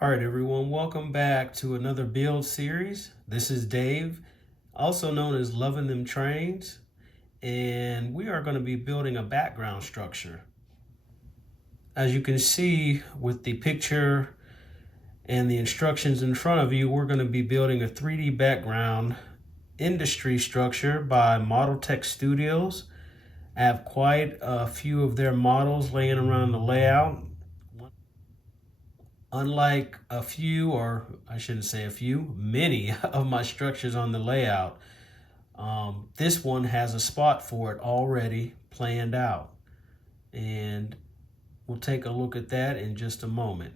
All right, everyone, welcome back to another build series. This is Dave, also known as Loving Them Trains, and we are going to be building a background structure. As you can see with the picture and the instructions in front of you, we're going to be building a 3D background industry structure by Model Tech Studios. I have quite a few of their models laying around the layout. Unlike a few, or I shouldn't say a few, many of my structures on the layout, this one has a spot for it already planned out. And we'll take a look at that in just a moment.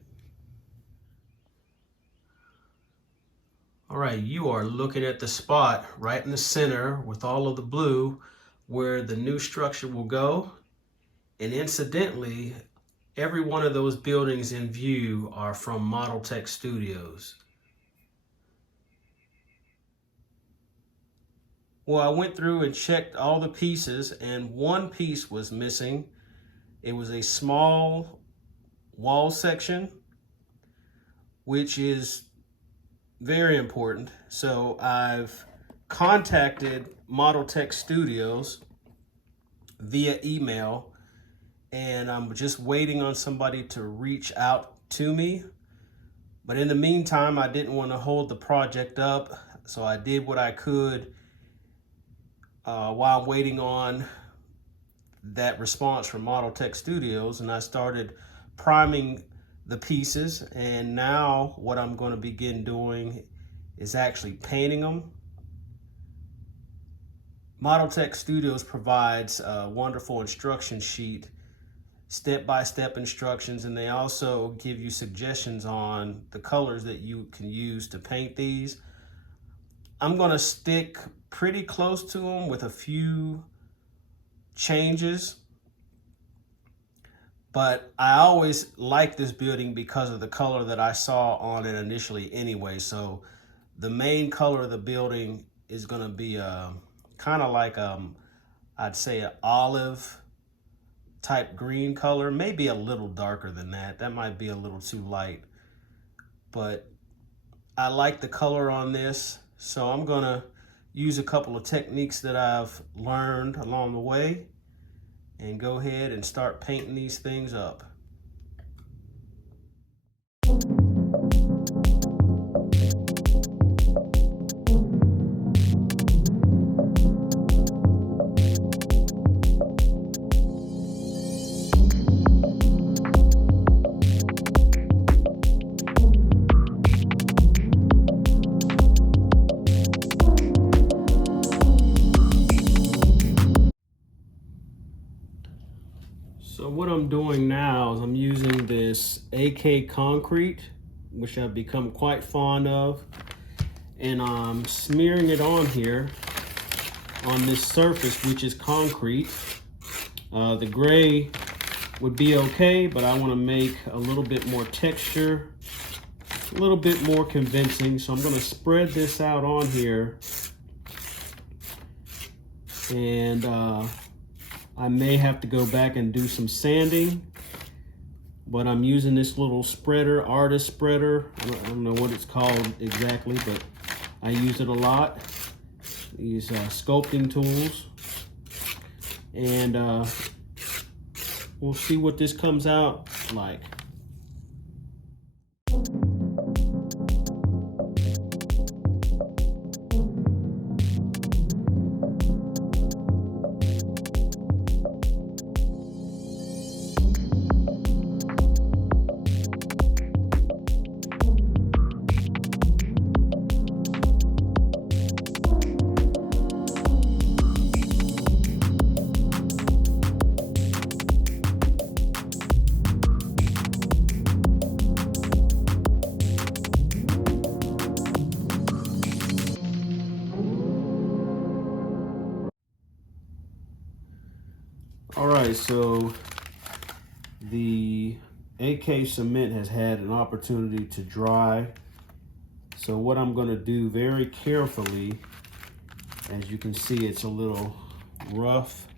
All right, you are looking at the spot right in the center with all of the blue where the new structure will go. And incidentally, every one of those buildings in view are from Model Tech Studios. Well, I went through and checked all the pieces, and one piece was missing. It was a small wall section, which is very important. So I've contacted Model Tech Studios via email, and I'm just waiting on somebody to reach out to me. But in the meantime, I didn't want to hold the project up, so I did what I could while I'm waiting on that response from Model Tech Studios, and I started priming the pieces. And now what I'm going to begin doing is actually painting them. Model Tech Studios provides a wonderful instruction sheet, step-by-step instructions, and they also give you suggestions on the colors that you can use to paint these. I'm going to stick pretty close to them with a few changes, but I always like this building because of the color that I saw on it initially anyway. So the main color of the building is going to be kind of like I'd say an olive type green color, maybe a little darker than that. That might be a little too light, but I like the color on this. So I'm going to use a couple of techniques that I've learned along the way and go ahead and start painting these things up. So what I'm doing now is I'm using this AK concrete, which I've become quite fond of, and I'm smearing it on here on this surface, which is concrete. The gray would be okay, but I want to make a little bit more texture, a little bit more convincing. So I'm going to spread this out on here, and I may have to go back and do some sanding, but I'm using this little spreader, artist spreader. I don't know what it's called exactly, but I use it a lot. These sculpting tools, and we'll see what this comes out like. All right, so the AK cement has had an opportunity to dry. So what I'm going to do very carefully, as you can see, it's a little rough,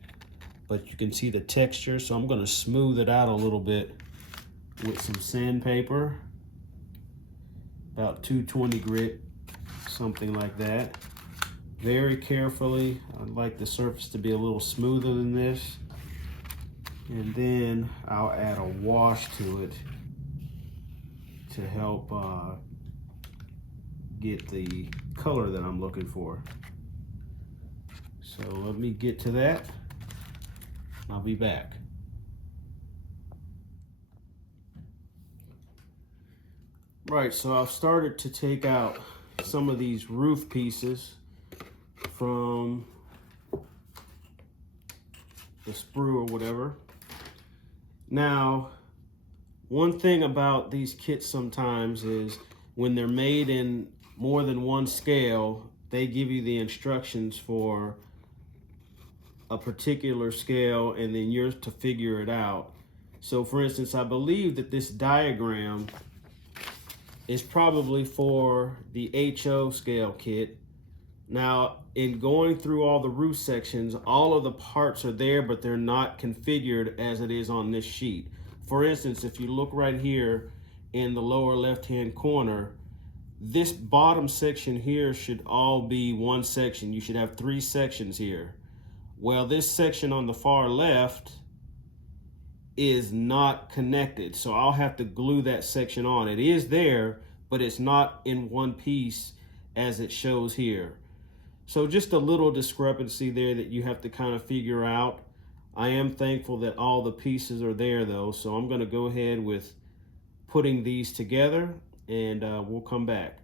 but you can see the texture. So I'm going to smooth it out a little bit with some sandpaper. about 220 grit, something like that. Very carefully. I'd like the surface to be a little smoother than this. And then I'll add a wash to it to help get the color that I'm looking for. So let me get to that. I'll be back. Right, so I've started to take out some of these roof pieces from the sprue or whatever. Now, one thing about these kits sometimes is when they're made in more than one scale, they give you the instructions for a particular scale and then you're to figure it out. So for instance, I believe that this diagram is probably for the HO scale kit. Now, in going through all the roof sections, all of the parts are there, but they're not configured as it is on this sheet. For instance, if you look right here in the lower left-hand corner, this bottom section here should all be one section. You should have 3 sections here. Well, this section on the far left is not connected, so I'll have to glue that section on. It is there, but it's not in one piece as it shows here. So just a little discrepancy there that you have to kind of figure out. I am thankful that all the pieces are there though, so I'm going to go ahead with putting these together and we'll come back.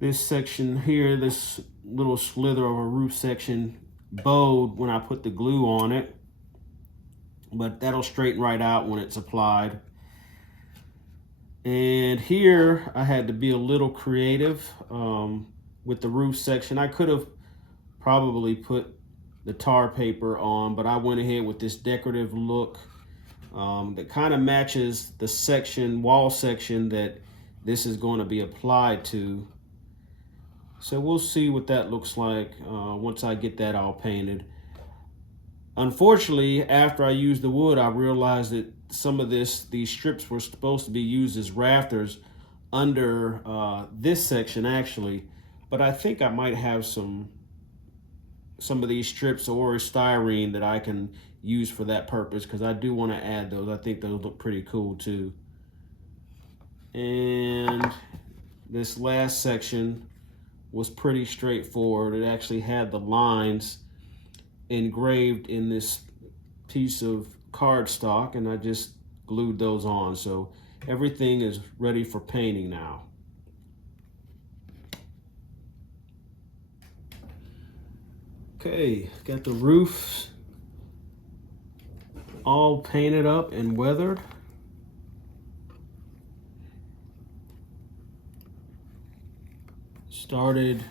This section here, this little slither of a roof section bowed when I put the glue on it, but that'll straighten right out when it's applied. And here I had to be a little creative with the roof section. I could have probably put the tar paper on, but I went ahead with this decorative look that kind of matches the section, wall section that this is going to be applied to. So we'll see what that looks like once I get that all painted. Unfortunately, after I used the wood, I realized that some of these strips were supposed to be used as rafters under this section actually, but I think I might have some of these strips or styrene that I can use for that purpose, because I do want to add those. I think those look pretty cool too. And this last section was pretty straightforward. It actually had the lines engraved in this piece of cardstock, and I just glued those on. So everything is ready for painting now. Okay, got the roofs all painted up and weathered. Started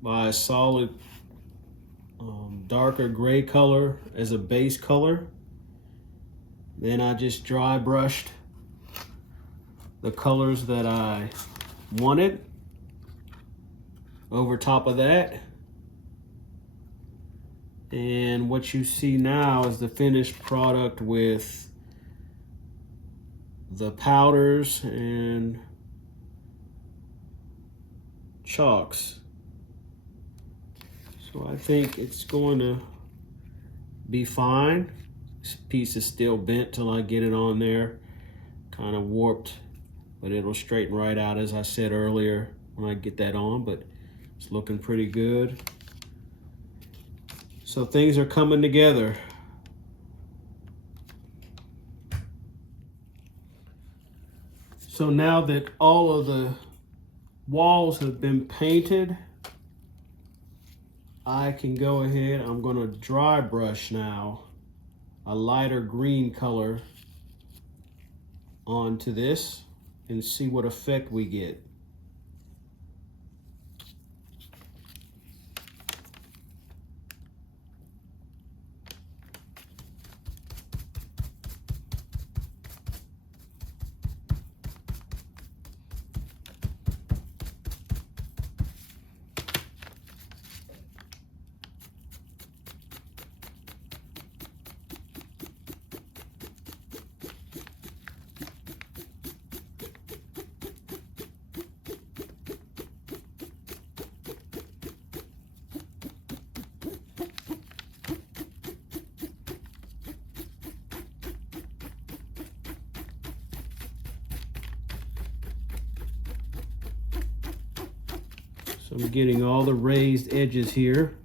by a solid darker gray color as a base color. Then I just dry brushed the colors that I wanted over top of that. And what you see now is the finished product with the powders and chalks. So I think it's going to be fine. This piece is still bent till I get it on there, kind of warped, but it'll straighten right out as I said earlier when I get that on, but it's looking pretty good. So things are coming together. So now that all of the walls have been painted, I can go ahead, I'm gonna dry brush now a lighter green color onto this and see what effect we get. So I'm getting all the raised edges here,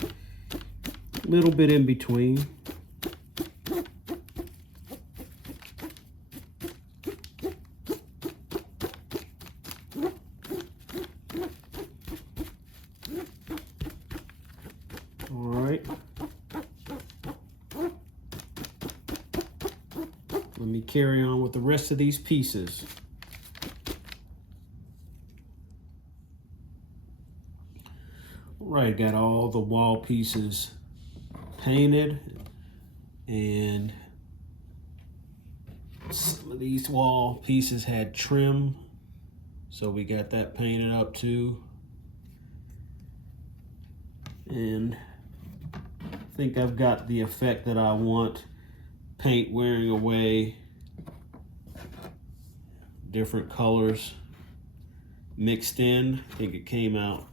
a little bit in between. All right. Let me carry on with the rest of these pieces. Right, got all the wall pieces painted, and some of these wall pieces had trim, so we got that painted up too. And I think I've got the effect that I want. Paint wearing away, different colors mixed in. I think it came out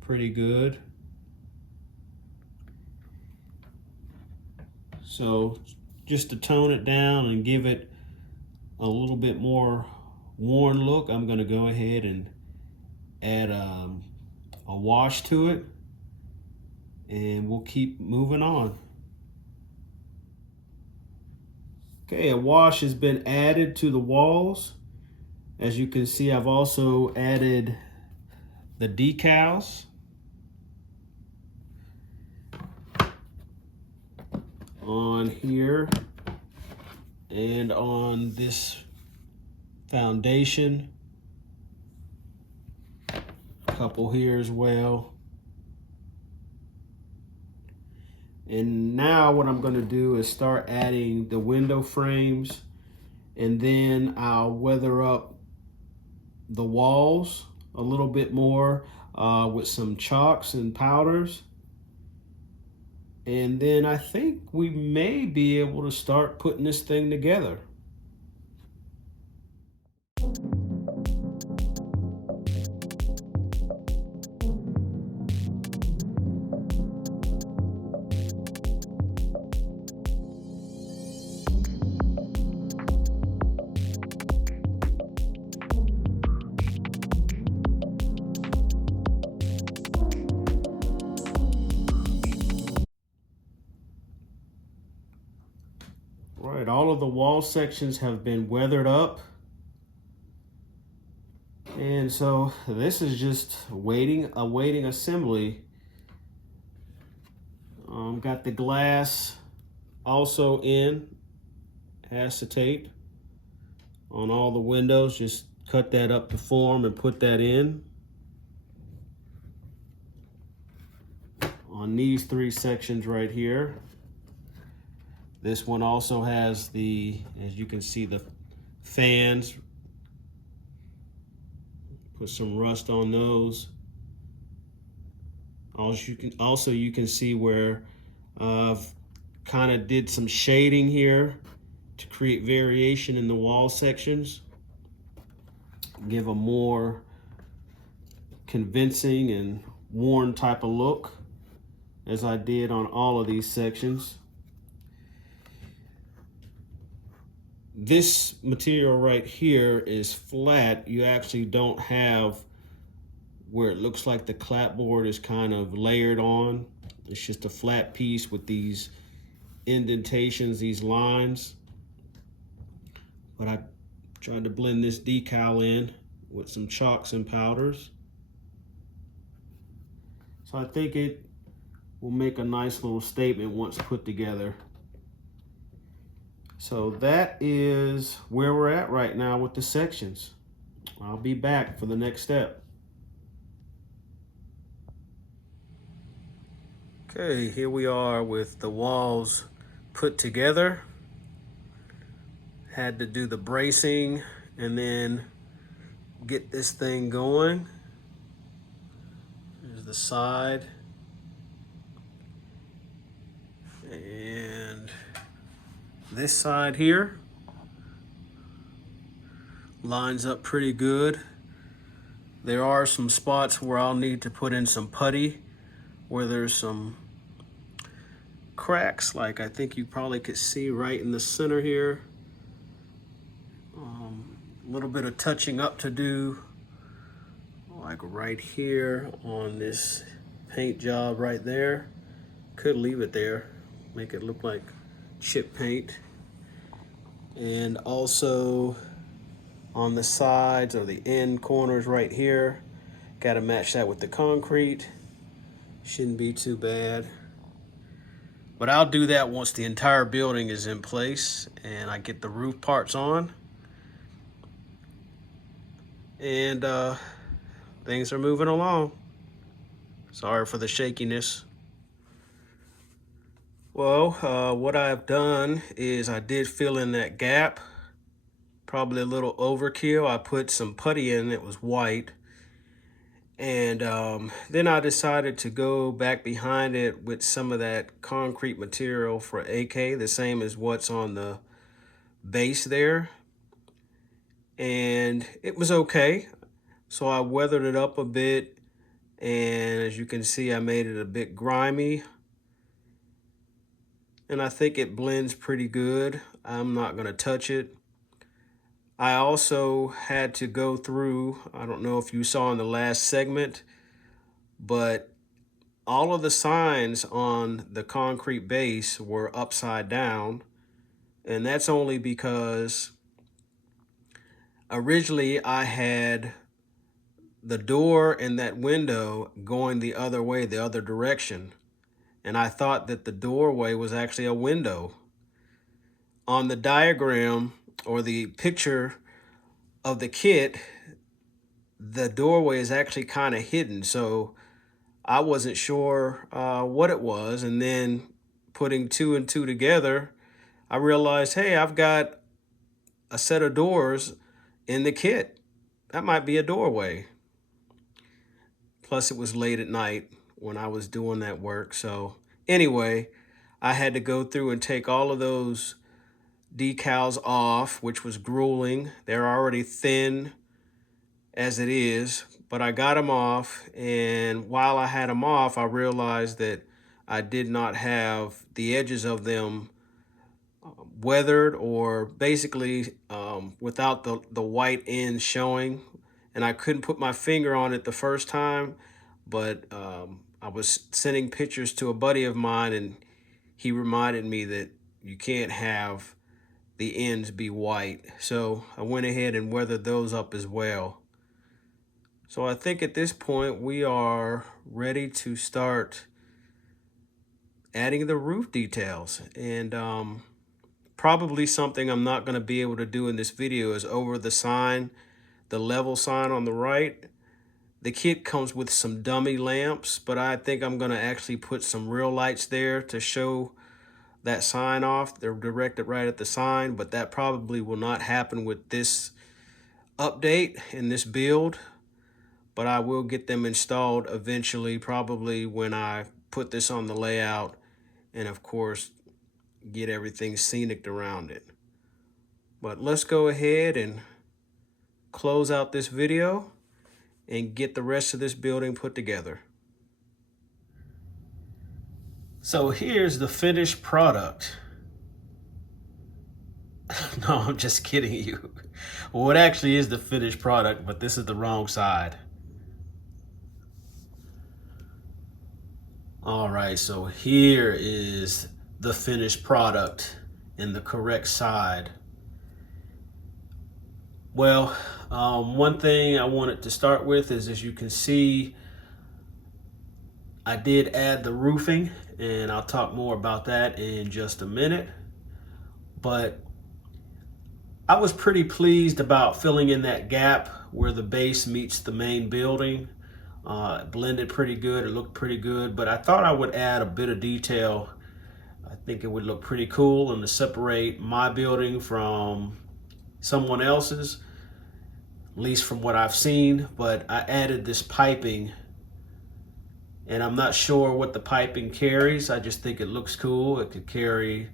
pretty good. So just to tone it down and give it a little bit more worn look, I'm going to go ahead and add a wash to it, and we'll keep moving on. Okay, a wash has been added to the walls. As you can see, I've also added the decals on here and on this foundation. A couple here as well. And now what I'm going to do is start adding the window frames, and then I'll weather up the walls a little bit more with some chalks and powders. And then I think we may be able to start putting this thing together. Right, all of the wall sections have been weathered up. And so this is just awaiting assembly. Got the glass also in acetate on all the windows. Just cut that up to form and put that in. On these three sections right here. This one also has the, as you can see, the fans. Put some rust on those. Also you can see where I've kind of did some shading here to create variation in the wall sections. Give a more convincing and worn type of look, as I did on all of these sections. This material right here is flat. You actually don't have where it looks like the clapboard is kind of layered on. It's just a flat piece with these indentations, these lines. But I tried to blend this decal in with some chalks and powders. So I think it will make a nice little statement once put together. So that is where we're at right now with the sections. I'll be back for the next step. Okay, here we are with the walls put together. Had to do the bracing and then get this thing going. Here's the side. And this side here lines up pretty good. There are some spots where I'll need to put in some putty, where there's some cracks, like I think you probably could see right in the center here. A little bit of touching up to do, like right here on this paint job right there. Could leave it there, make it look like chip paint. And also on the sides or the end corners right here, got to match that with the concrete. Shouldn't be too bad. But I'll do that once the entire building is in place and I get the roof parts on. And things are moving along. Sorry for the shakiness. Well, what I've done is I did fill in that gap. Probably a little overkill. I put some putty in, it was white. And then I decided to go back behind it with some of that concrete material for AK, the same as what's on the base there. And it was okay. So I weathered it up a bit. And as you can see, I made it a bit grimy. And I think it blends pretty good. I'm not going to touch it. I also had to go through, I don't know if you saw in the last segment, but all of the signs on the concrete base were upside down. And that's only because originally I had the door and that window going the other way, the other direction. And I thought that the doorway was actually a window. On the diagram or the picture of the kit, the doorway is actually kind of hidden. So I wasn't sure what it was. And then putting two and two together, I realized, hey, I've got a set of doors in the kit. That might be a doorway. Plus it was late at night when I was doing that work. So anyway, I had to go through and take all of those decals off, which was grueling. They're already thin as it is, but I got them off. And while I had them off, I realized that I did not have the edges of them weathered, or basically without the white end showing. And I couldn't put my finger on it the first time, but I was sending pictures to a buddy of mine and he reminded me that you can't have the ends be white. So I went ahead and weathered those up as well. So I think at this point we are ready to start adding the roof details. And probably something I'm not going to be able to do in this video is over the sign, the level sign on the right. The kit comes with some dummy lamps, but I think I'm going to actually put some real lights there to show that sign off. They're directed right at the sign, but that probably will not happen with this update in this build. But I will get them installed eventually, probably when I put this on the layout and of course get everything scenic around it. But let's go ahead and close out this video and get the rest of this building put together. So here's the finished product. No, I'm just kidding you. Well, it actually is the finished product, but this is the wrong side. All right, so here is the finished product in the correct side. Well, one thing I wanted to start with is, as you can see, I did add the roofing, and I'll talk more about that in just a minute. But I was pretty pleased about filling in that gap where the base meets the main building. It blended pretty good, it looked pretty good, but I thought I would add a bit of detail. I think it would look pretty cool and to separate my building from someone else's, at least from what I've seen. But I added this piping, and I'm not sure what the piping carries. I just think it looks cool. It could carry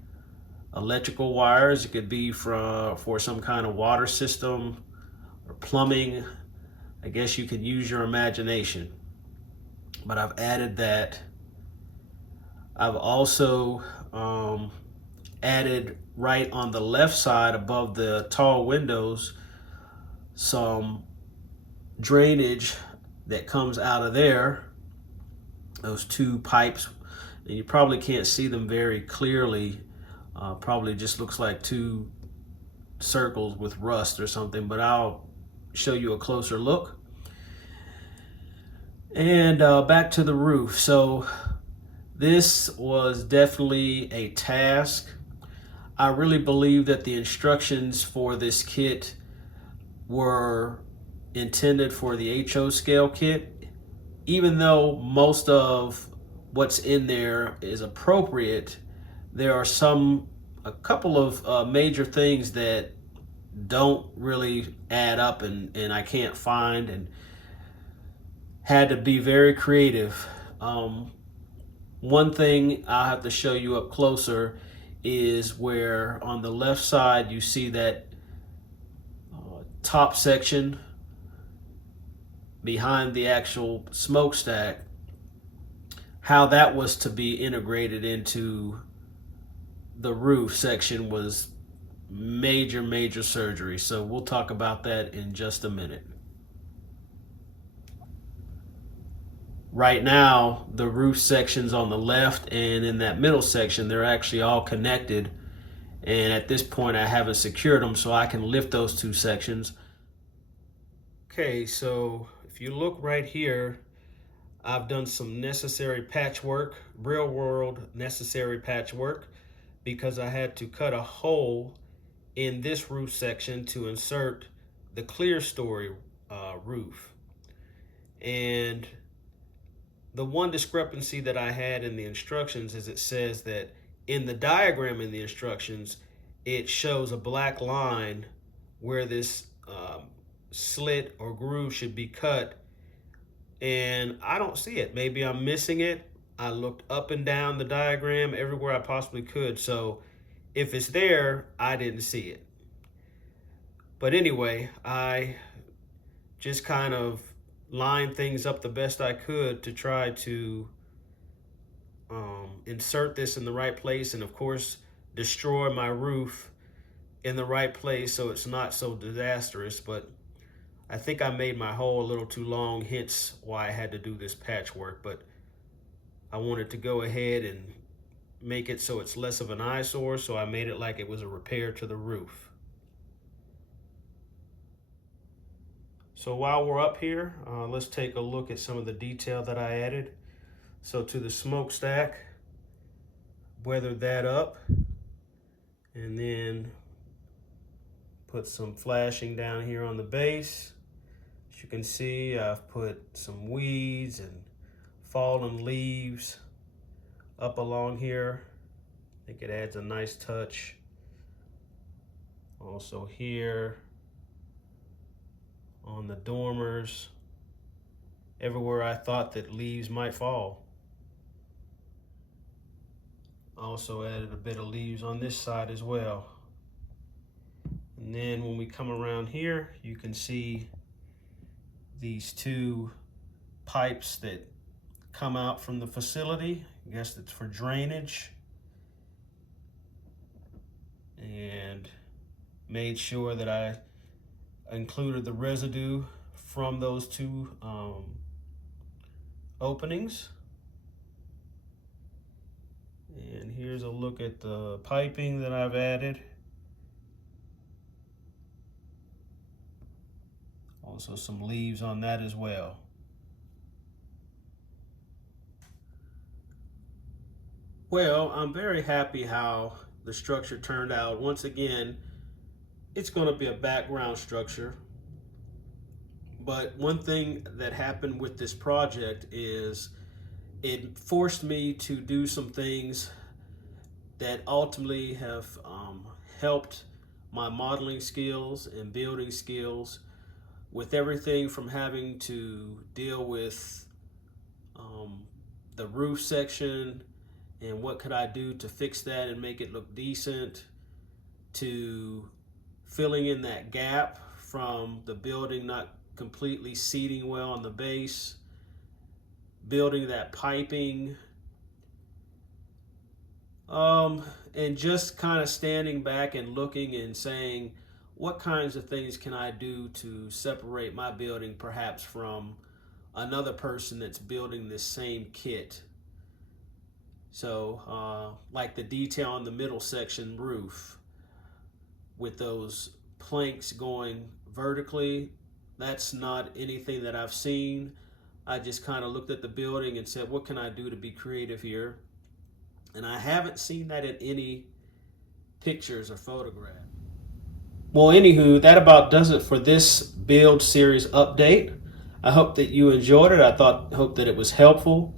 electrical wires. It could be for some kind of water system or plumbing. I guess you could use your imagination. But I've added that. I've also added right on the left side above the tall windows some drainage that comes out of there. Those two pipes, and you probably can't see them very clearly. Probably just looks like two circles with rust or something, but I'll show you a closer look. And back to the roof. So this was definitely a task. I really believe that the instructions for this kit were intended for the HO scale kit. Even though most of what's in there is appropriate, there are a couple of major things that don't really add up, and I can't find, and had to be very creative. One thing I'll have to show you up closer is where on the left side you see that top section behind the actual smokestack, how that was to be integrated into the roof section was major surgery. So we'll talk about that in just a minute. Right now, the roof sections on the left and in that middle section, they're actually all connected. And at this point, I haven't secured them, so I can lift those two sections. Okay, so if you look right here, I've done some necessary patchwork, real world necessary patchwork, because I had to cut a hole in this roof section to insert the clear story roof. And the one discrepancy that I had in the instructions is it says that in the diagram in the instructions, it shows a black line where this slit or groove should be cut, and I don't see it. Maybe I'm missing it. I looked up and down the diagram everywhere I possibly could, so if it's there, I didn't see it. But anyway, I just kind of lined things up the best I could to try to insert this in the right place, and of course destroy my roof in the right place so it's not so disastrous. But I think I made my hole a little too long, hence why I had to do this patchwork. But I wanted to go ahead and make it so it's less of an eyesore, so I made it like it was a repair to the roof. So while we're up here, let's take a look at some of the detail that I added. So to the smokestack, weathered that up, and then put some flashing down here on the base. As you can see, I've put some weeds and fallen leaves up along here. I think it adds a nice touch. Also here on the dormers, everywhere I thought that leaves might fall. Also added a bit of leaves on this side as well. And then when we come around here, you can see these two pipes that come out from the facility. I guess it's for drainage. And made sure that I included the residue from those two openings. And here's a look at the piping that I've added. Also some leaves on that as well. Well, I'm very happy how the structure turned out. Once again, it's going to be a background structure. But one thing that happened with this project is it forced me to do some things that ultimately have helped my modeling skills and building skills, with everything from having to deal with um, the roof section and what could I do to fix that and make it look decent, to filling in that gap from the building not completely seating well on the base, building that piping, and just kind of standing back and looking and saying, what kinds of things can I do to separate my building perhaps from another person that's building this same kit? So, like the detail on the middle section roof with those planks going vertically, that's not anything that I've seen. I just kind of looked at the building and said, what can I do to be creative here? And I haven't seen that in any pictures or photographs. Well, anywho, that about does it for this build series update. I hope that you enjoyed it. Hope that it was helpful.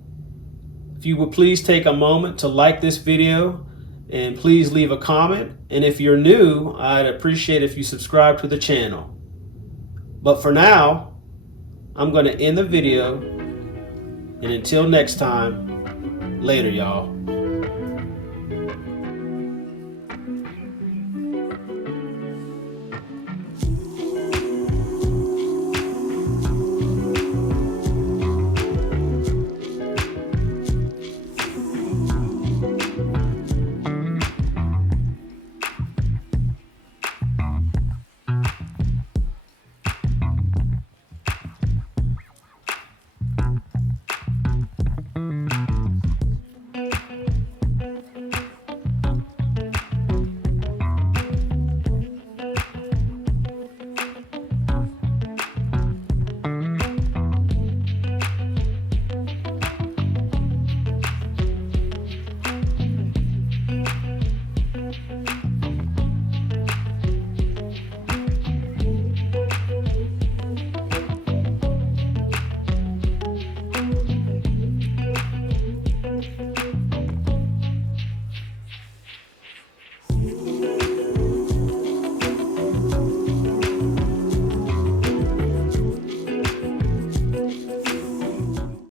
If you would please take a moment to like this video and please leave a comment. And if you're new, I'd appreciate if you subscribe to the channel. But for now, I'm going to end the video. And until next time, later, y'all.